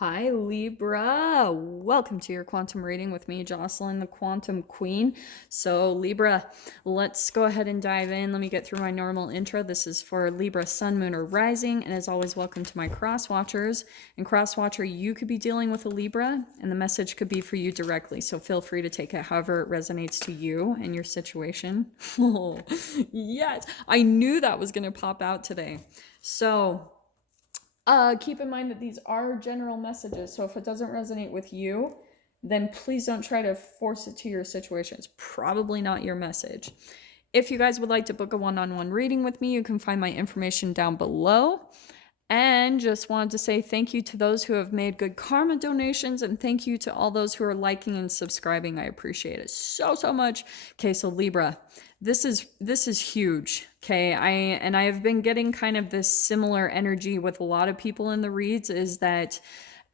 Hi, Libra. Welcome to your quantum reading with me, Jocelyn, the Quantum Queen. So, Libra, let's go ahead and dive in. Let me get through my normal intro. This is for Libra, Sun, Moon, or Rising. And as always, welcome to my cross watchers. And cross watcher, you could be dealing with a Libra, and the message could be for you directly. So, feel free to take it however it resonates to you and your situation. Oh, yes. I knew that was going to pop out today. So, keep in mind that these are general messages, so if it doesn't resonate with you, then please don't try to force it to your situation. It's probably not your message. If you guys would like to book a one-on-one reading with me, you can find my information down below. And just wanted to say thank you to those who have made good karma donations, and thank you to all those who are liking and subscribing. I appreciate it so much. Okay, so Libra, this is huge. Okay, I have been getting kind of this similar energy with a lot of people in the reads, is that,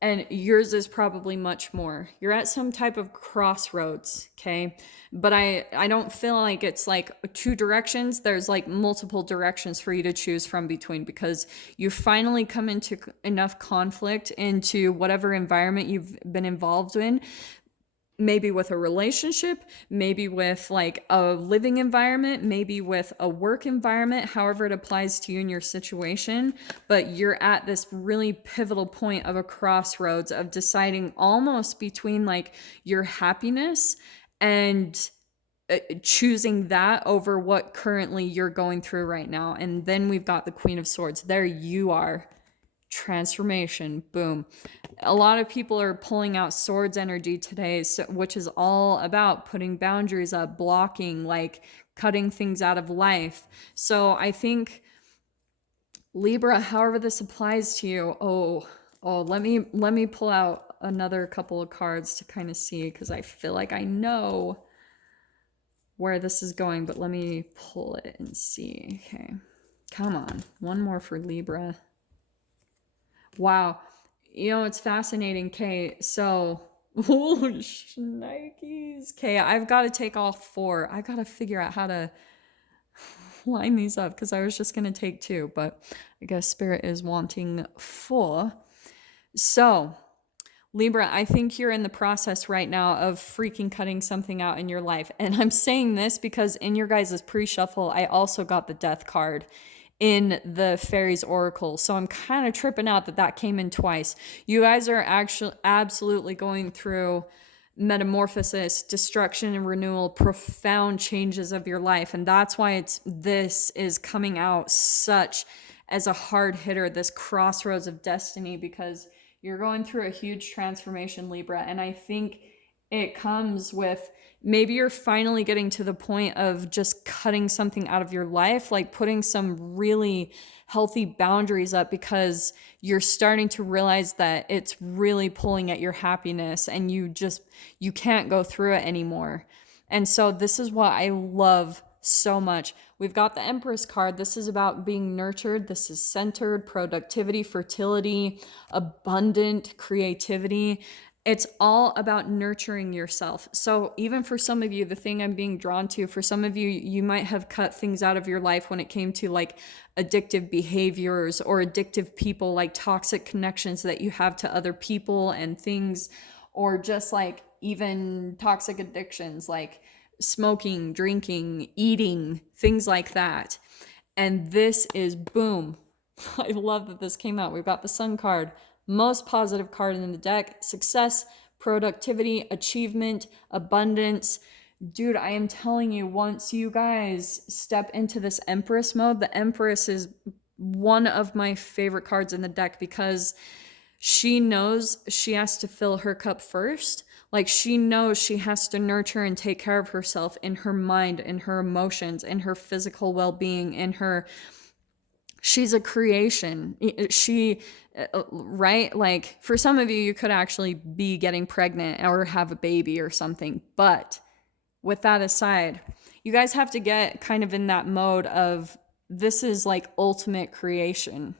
and yours is probably much more. You're at some type of crossroads, okay? But I don't feel like it's like two directions. There's like multiple directions for you to choose from between, because you finally come into enough conflict into whatever environment you've been involved in, maybe with a relationship, maybe with like a living environment, maybe with a work environment, however it applies to you and your situation. But you're at this really pivotal point of a crossroads of deciding almost between like your happiness and choosing that over what currently you're going through right now. And then we've got the Queen of Swords. There you are. Transformation, boom. A lot of people are pulling out swords energy today, which is all about putting boundaries up, blocking, like cutting things out of life. So I think Libra, however this applies to you, let me pull out another couple of cards to kind of see, because I feel like I know where this is going, but let me pull it and see. Okay, come on, one more for Libra. Wow. You know, it's fascinating. Okay, so, oh, shnikes. Okay, I've got to take all four. I got to figure out how to line these up, because I was just going to take two, but I guess Spirit is wanting four. So, Libra, I think you're in the process right now of freaking cutting something out in your life. And I'm saying this because in your guys' pre-shuffle, I also got the Death card in the Fairies Oracle. So I'm kind of tripping out that that came in twice. You guys are actually absolutely going through metamorphosis, destruction and renewal, profound changes of your life. And that's why this is coming out such as a hard hitter, this crossroads of destiny, because you're going through a huge transformation, Libra. And I think it comes with, maybe you're finally getting to the point of just cutting something out of your life, like putting some really healthy boundaries up, because you're starting to realize that it's really pulling at your happiness and you can't go through it anymore. And so this is what I love so much. We've got the Empress card. This is about being nurtured. This is centered, productivity, fertility, abundant creativity. It's all about nurturing yourself. So even for some of you, the thing I'm being drawn to, for some of you, you might have cut things out of your life when it came to like addictive behaviors or addictive people, like toxic connections that you have to other people and things, or just like even toxic addictions like smoking, drinking, eating, things like that. And this is boom. I love that this came out. We've got the Sun card, most positive card in the deck. Success, productivity, achievement, abundance. Dude, I am telling you, once you guys step into this Empress mode, the Empress is one of my favorite cards in the deck, because she knows she has to fill her cup first. Like, she knows she has to nurture and take care of herself in her mind, in her emotions, in her physical well-being, in her, she's a creation. Right? Like, for some of you, you could actually be getting pregnant or have a baby or something. But with that aside, you guys have to get kind of in that mode of, this is like ultimate creation,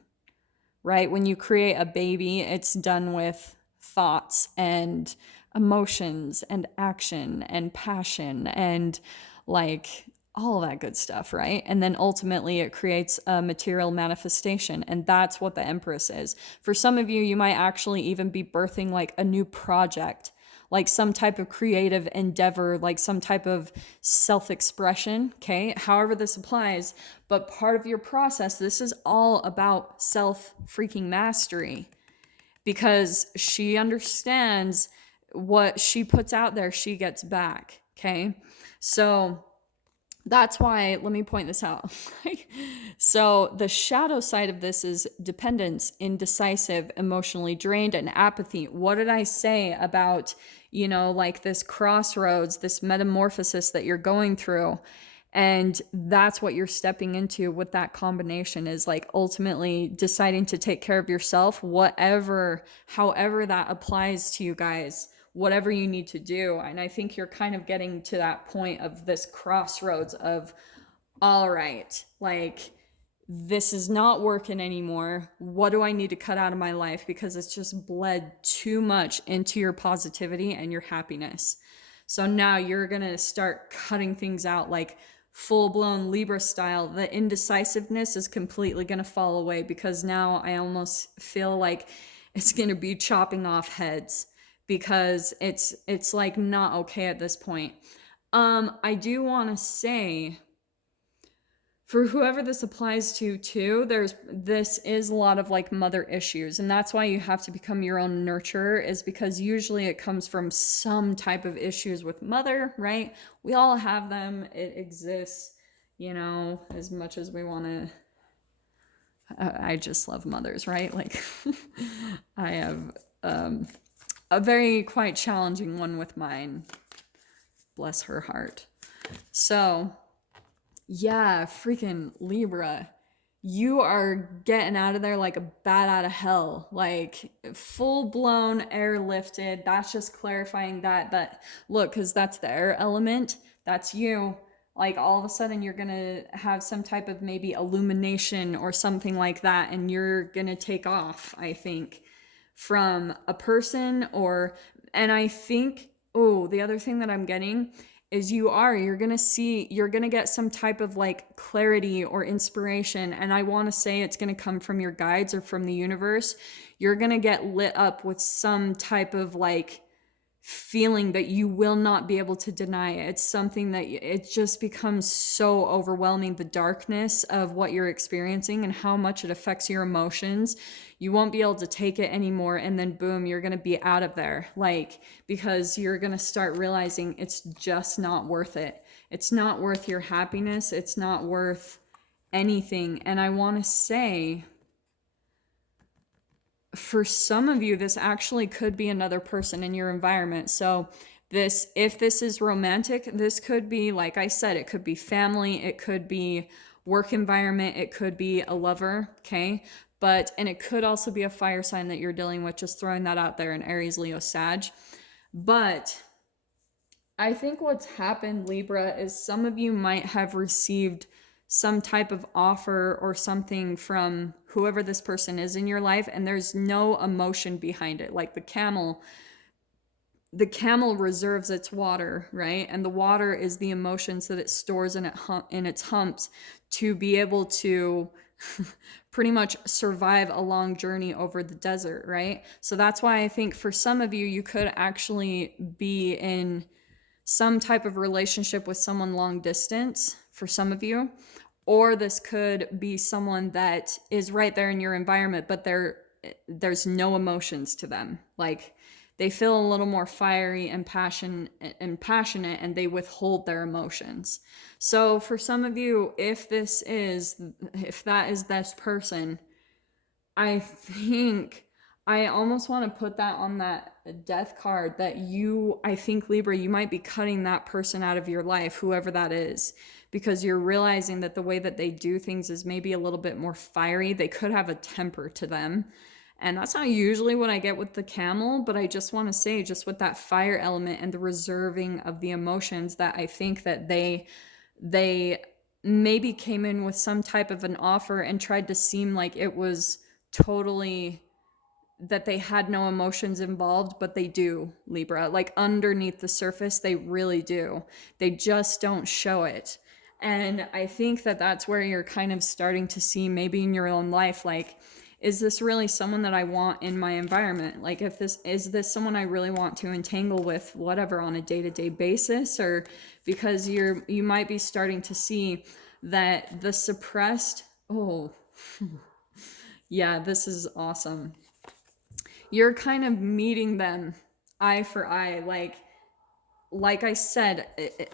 right? When you create a baby, it's done with thoughts and emotions and action and passion and like all that good stuff, right? And then ultimately it creates a material manifestation. And that's what the Empress is. For some of you, you might actually even be birthing like a new project, like some type of creative endeavor, like some type of self-expression, okay? However this applies. But part of your process, this is all about self-freaking mastery, because she understands what she puts out there, she gets back, okay? So that's why, let me point this out. So the shadow side of this is dependence, indecisive, emotionally drained, and apathy. What did I say about, like this crossroads, this metamorphosis that you're going through? And that's what you're stepping into with that combination, is like ultimately deciding to take care of yourself, however that applies to you guys, whatever you need to do. And I think you're kind of getting to that point of this crossroads of, all right, like this is not working anymore. What do I need to cut out of my life? Because it's just bled too much into your positivity and your happiness. So now you're going to start cutting things out, like full-blown Libra style. The indecisiveness is completely going to fall away, because now I almost feel like it's going to be chopping off heads, because it's like not okay at this point. I do want to say, for whoever this applies to too, this is a lot of like mother issues, and that's why you have to become your own nurturer, is because usually it comes from some type of issues with mother, right? We all have them. It exists, as much as we want to. I just love mothers, right? Like I have a very quite challenging one with mine. Bless her heart. So yeah, freaking Libra, you are getting out of there like a bat out of hell, like full blown airlifted. That's just clarifying that look, because that's the air element, that's you. Like all of a sudden you're gonna have some type of maybe illumination or something like that, and you're gonna take off, I think, from a person. And I think, the other thing that I'm getting is you're gonna get some type of like clarity or inspiration. And I want to say it's gonna come from your guides or from the universe. You're gonna get lit up with some type of like feeling that you will not be able to deny. It's something that it just becomes so overwhelming, the darkness of what you're experiencing and how much it affects your emotions. You won't be able to take it anymore, and then boom, you're going to be out of there, like, because you're going to start realizing it's just not worth it. It's not worth your happiness. It's not worth anything. And I want to say, for some of you, this actually could be another person in your environment. So if this is romantic, this could be, like I said, it could be family, it could be work environment, it could be a lover, okay? And it could also be a fire sign that you're dealing with, just throwing that out there, in Aries, Leo, Sag. But I think what's happened, Libra, is some of you might have received some type of offer or something from whoever this person is in your life, and there's no emotion behind it. Like the camel reserves its water, right? And the water is the emotions that it stores in its humps to be able to pretty much survive a long journey over the desert, right? So that's why I think for some of you, you could actually be in some type of relationship with someone long distance, for some of you. Or this could be someone that is right there in your environment, but there's no emotions to them. Like they feel a little more fiery and passionate, and they withhold their emotions. So for some of you, if that is this person, I think I almost want to put that on that death card, that I think, Libra, you might be cutting that person out of your life, whoever that is, because you're realizing that the way that they do things is maybe a little bit more fiery. They could have a temper to them. And that's not usually what I get with the camel, but I just want to say, just with that fire element and the reserving of the emotions, that I think that they maybe came in with some type of an offer and tried to seem like it was totally, that they had no emotions involved, but they do, Libra. Like underneath the surface, they really do. They just don't show it. And I think that that's where you're kind of starting to see maybe in your own life, like, is this really someone that I want in my environment? Like, if this is this someone I really want to entangle with, whatever, on a day-to-day basis? Or because you might be starting to see that the suppressed, oh yeah, this is awesome. You're kind of meeting them eye for eye, like I said,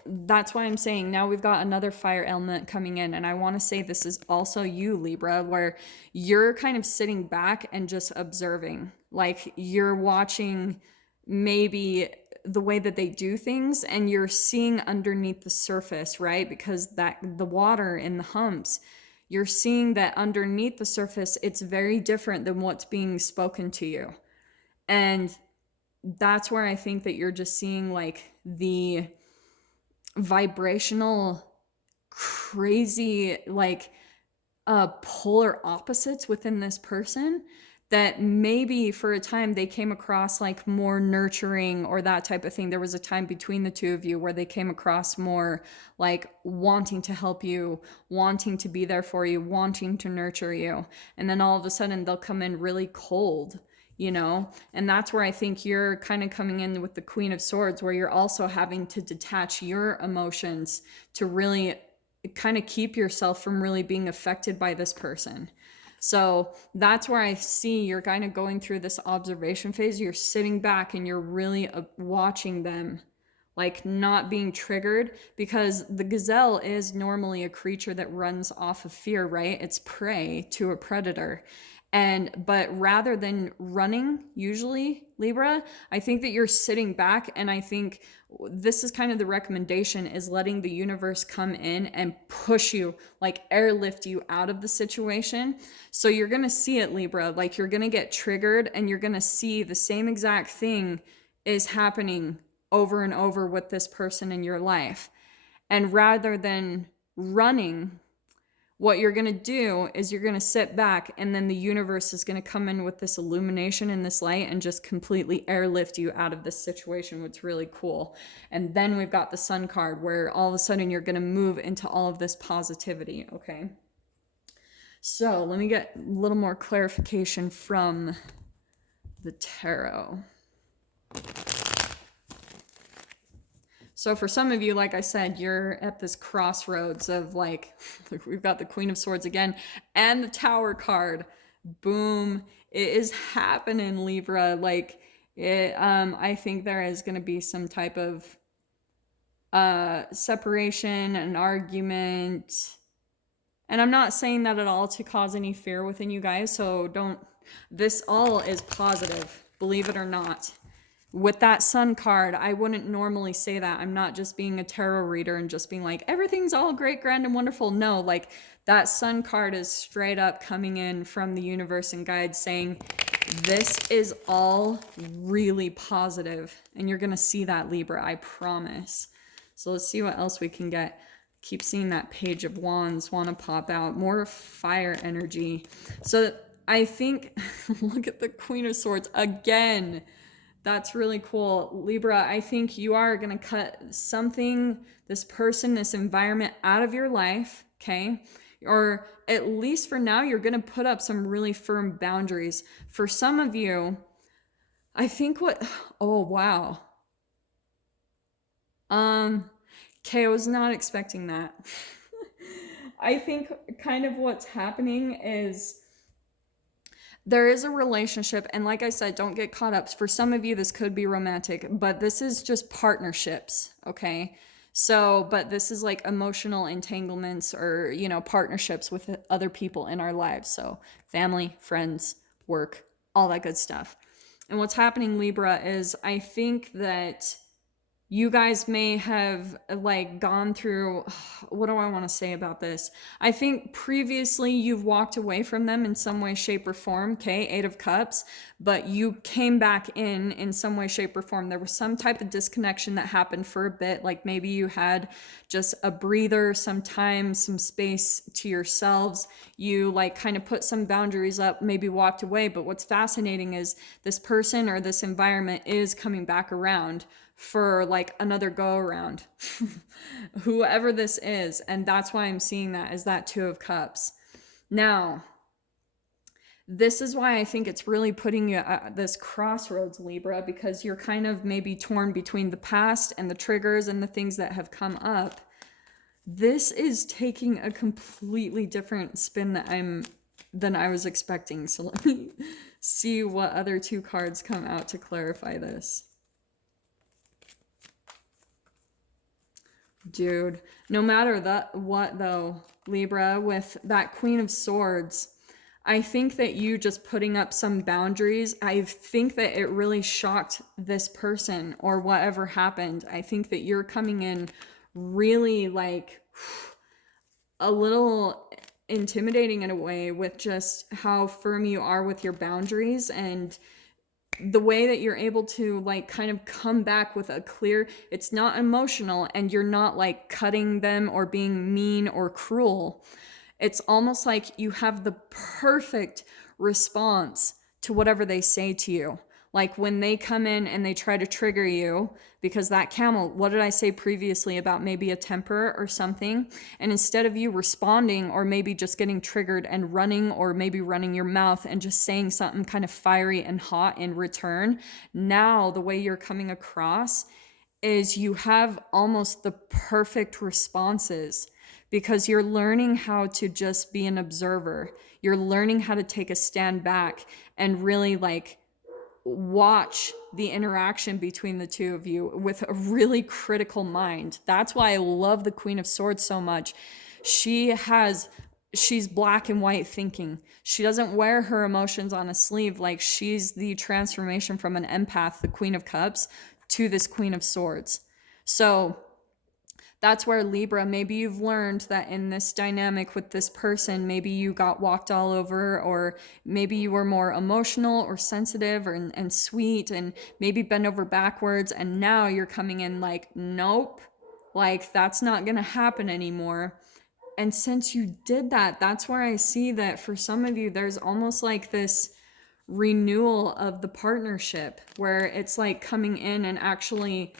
that's why I'm saying now we've got another fire element coming in. And I want to say this is also you, Libra, where you're kind of sitting back and just observing. Like, you're watching maybe the way that they do things, and you're seeing underneath the surface, right? Because that the water in the humps, you're seeing that underneath the surface, it's very different than what's being spoken to you. And that's where I think that you're just seeing like the vibrational crazy like polar opposites within this person, that maybe for a time they came across like more nurturing or that type of thing. There was a time between the two of you where they came across more like wanting to help you, wanting to be there for you, wanting to nurture you. And then all of a sudden they'll come in really cold, and that's where I think you're kind of coming in with the Queen of Swords, where you're also having to detach your emotions to really kind of keep yourself from really being affected by this person. So that's where I see you're kind of going through this observation phase. You're sitting back and you're really watching them, like not being triggered, because the gazelle is normally a creature that runs off of fear, right? It's prey to a predator. But rather than running, usually, Libra, I think that you're sitting back, and I think this is kind of the recommendation, is letting the universe come in and push you, like airlift you out of the situation. So you're going to see it, Libra, like you're going to get triggered and you're going to see the same exact thing is happening over and over with this person in your life. And rather than running, what you're going to do is you're going to sit back, and then the universe is going to come in with this illumination and this light and just completely airlift you out of this situation, which is really cool. And then we've got the Sun card, where all of a sudden you're going to move into all of this positivity, okay? So let me get a little more clarification from the tarot. So for some of you, like I said, you're at this crossroads of like, we've got the Queen of Swords again and the Tower card. Boom. It is happening, Libra. Like, I think there is going to be some type of separation, an argument. And I'm not saying that at all to cause any fear within you guys. So this all is positive, believe it or not. With that Sun card, I wouldn't normally say that. I'm not just being a tarot reader and just being like, everything's all great, grand, and wonderful. No, like that Sun card is straight up coming in from the universe and guides saying, this is all really positive. And you're going to see that, Libra, I promise. So let's see what else we can get. Keep seeing that Page of Wands want to pop out. More fire energy. So I think, look at the Queen of Swords again. That's really cool. Libra, I think you are going to cut something, this person, this environment out of your life, okay? Or at least for now, you're going to put up some really firm boundaries. For some of you, I think oh, wow. Okay, I was not expecting that. I think kind of what's happening is there is a relationship, and like I said, don't get caught up. For some of you, this could be romantic, but this is just partnerships, okay? So, but this is like emotional entanglements or, partnerships with other people in our lives. So family, friends, work, all that good stuff. And what's happening, Libra, is I think that you guys may have like gone through, what do I want to say about this? I think previously you've walked away from them in some way, shape, or form, okay, 8 of Cups, but you came back in some way, shape, or form. There was some type of disconnection that happened for a bit, like maybe you had just a breather, some time, some space to yourselves. You like kind of put some boundaries up, maybe walked away, but what's fascinating is this person or this environment is coming back around for like another go around. Whoever this is. And that's why I'm seeing that as that Two of Cups. Now, this is why I think it's really putting you at this crossroads, Libra, because you're kind of maybe torn between the past and the triggers and the things that have come up. This is taking a completely different spin than I was expecting. So let me see what other two cards come out to clarify this. Dude, no matter what though, Libra, with that Queen of Swords, I think that you just putting up some boundaries, I think that it really shocked this person or whatever happened. I think that you're coming in really like a little intimidating in a way with just how firm you are with your boundaries and the way that you're able to like kind of come back with a clear, it's not emotional and you're not like cutting them or being mean or cruel. It's almost like you have the perfect response to whatever they say to you. Like when they come in and they try to trigger you, because that camel, what did I say previously about maybe a temper or something? And instead of you responding or maybe just getting triggered and running or maybe running your mouth and just saying something kind of fiery and hot in return, now the way you're coming across is you have almost the perfect responses because you're learning how to just be an observer. You're learning how to take a stand back and really like watch the interaction between the two of you with a really critical mind. That's why I love the Queen of Swords so much. She's black and white thinking. She doesn't wear her emotions on a sleeve. Like she's the transformation from an empath, the Queen of Cups, to this Queen of Swords. So that's where Libra, maybe you've learned that in this dynamic with this person, maybe you got walked all over, or maybe you were more emotional or sensitive and sweet and maybe bend over backwards. And now you're coming in like, nope, like that's not going to happen anymore. And since you did that, that's where I see that for some of you, there's almost like this renewal of the partnership where it's like coming in and actually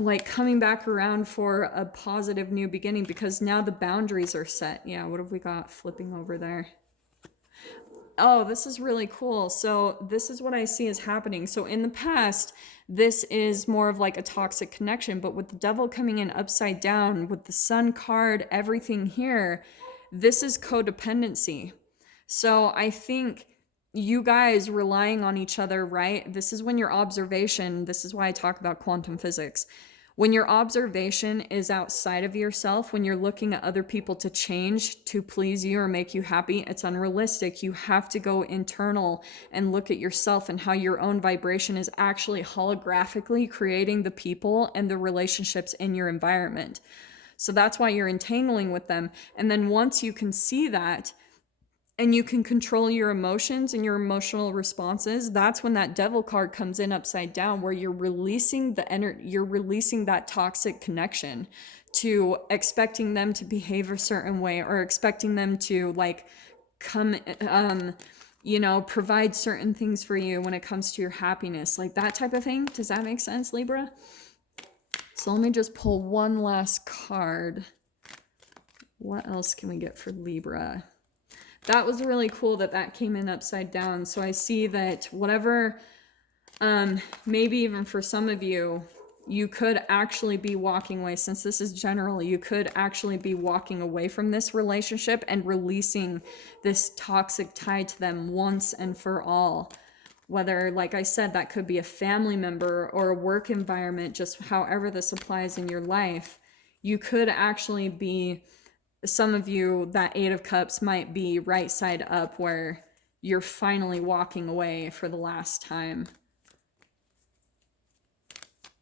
like coming back around for a positive new beginning because now the boundaries are set. Yeah, what have we got flipping over there? Oh, this is really cool. So this is what I see as happening. So in the past, this is more of like a toxic connection, but with the devil coming in upside down, with the sun card, everything here, this is codependency. So I think you guys relying on each other, right? This is when your observation, this is why I talk about quantum physics. When your observation is outside of yourself, when you're looking at other people to change, to please you or make you happy, it's unrealistic. You have to go internal and look at yourself and how your own vibration is actually holographically creating the people and the relationships in your environment. So that's why you're entangling with them. And then once you can see that, and you can control your emotions and your emotional responses, that's when that devil card comes in upside down, where you're releasing the energy, you're releasing that toxic connection to expecting them to behave a certain way or expecting them to like come, provide certain things for you when it comes to your happiness, like that type of thing. Does that make sense, Libra? So let me just pull one last card. What else can we get for Libra? That was really cool that came in upside down. So I see that whatever, maybe even for some of you, you could actually be walking away, since this is general, you could actually be walking away from this relationship and releasing this toxic tie to them once and for all. Whether, like I said, that could be a family member or a work environment, just however this applies in your life, you could actually be, some of you, that Eight of Cups might be right side up where you're finally walking away for the last time.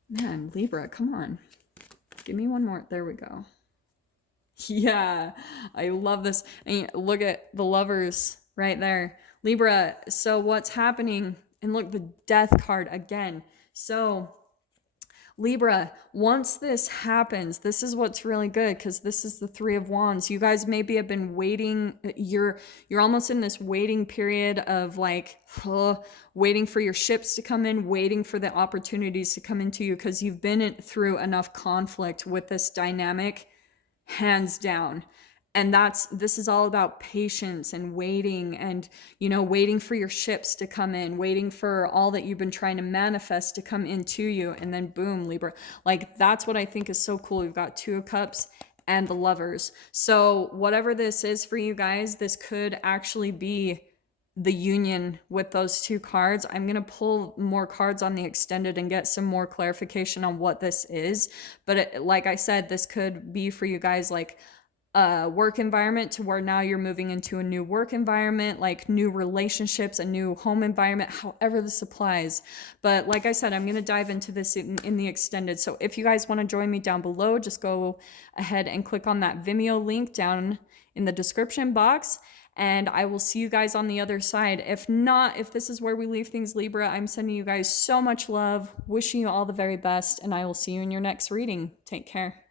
Man, Libra, come on. Give me one more. There we go. Yeah, I love this. And look at the Lovers right there. Libra, so what's happening? And look, the Death card again. So Libra, once this happens, this is what's really good, because this is the Three of Wands. You guys maybe have been waiting. You're almost in this waiting period of like waiting for your ships to come in, waiting for the opportunities to come into you, because you've been through enough conflict with this dynamic, hands down. And this is all about patience and waiting, and waiting for your ships to come in, waiting for all that you've been trying to manifest to come into you, and then boom, Libra. Like, that's what I think is so cool. We've got Two of Cups and the Lovers. So whatever this is for you guys, this could actually be the union with those two cards. I'm going to pull more cards on the extended and get some more clarification on what this is. But like I said, this could be for you guys like a work environment, to where now you're moving into a new work environment, like new relationships, a new home environment, however this applies. But like I said, I'm going to dive into this in the extended. So if you guys want to join me down below, just go ahead and click on that Vimeo link down in the description box, and I will see you guys on the other side. If not, if this is where we leave things, Libra, I'm sending you guys so much love, wishing you all the very best, and I will see you in your next reading. Take care.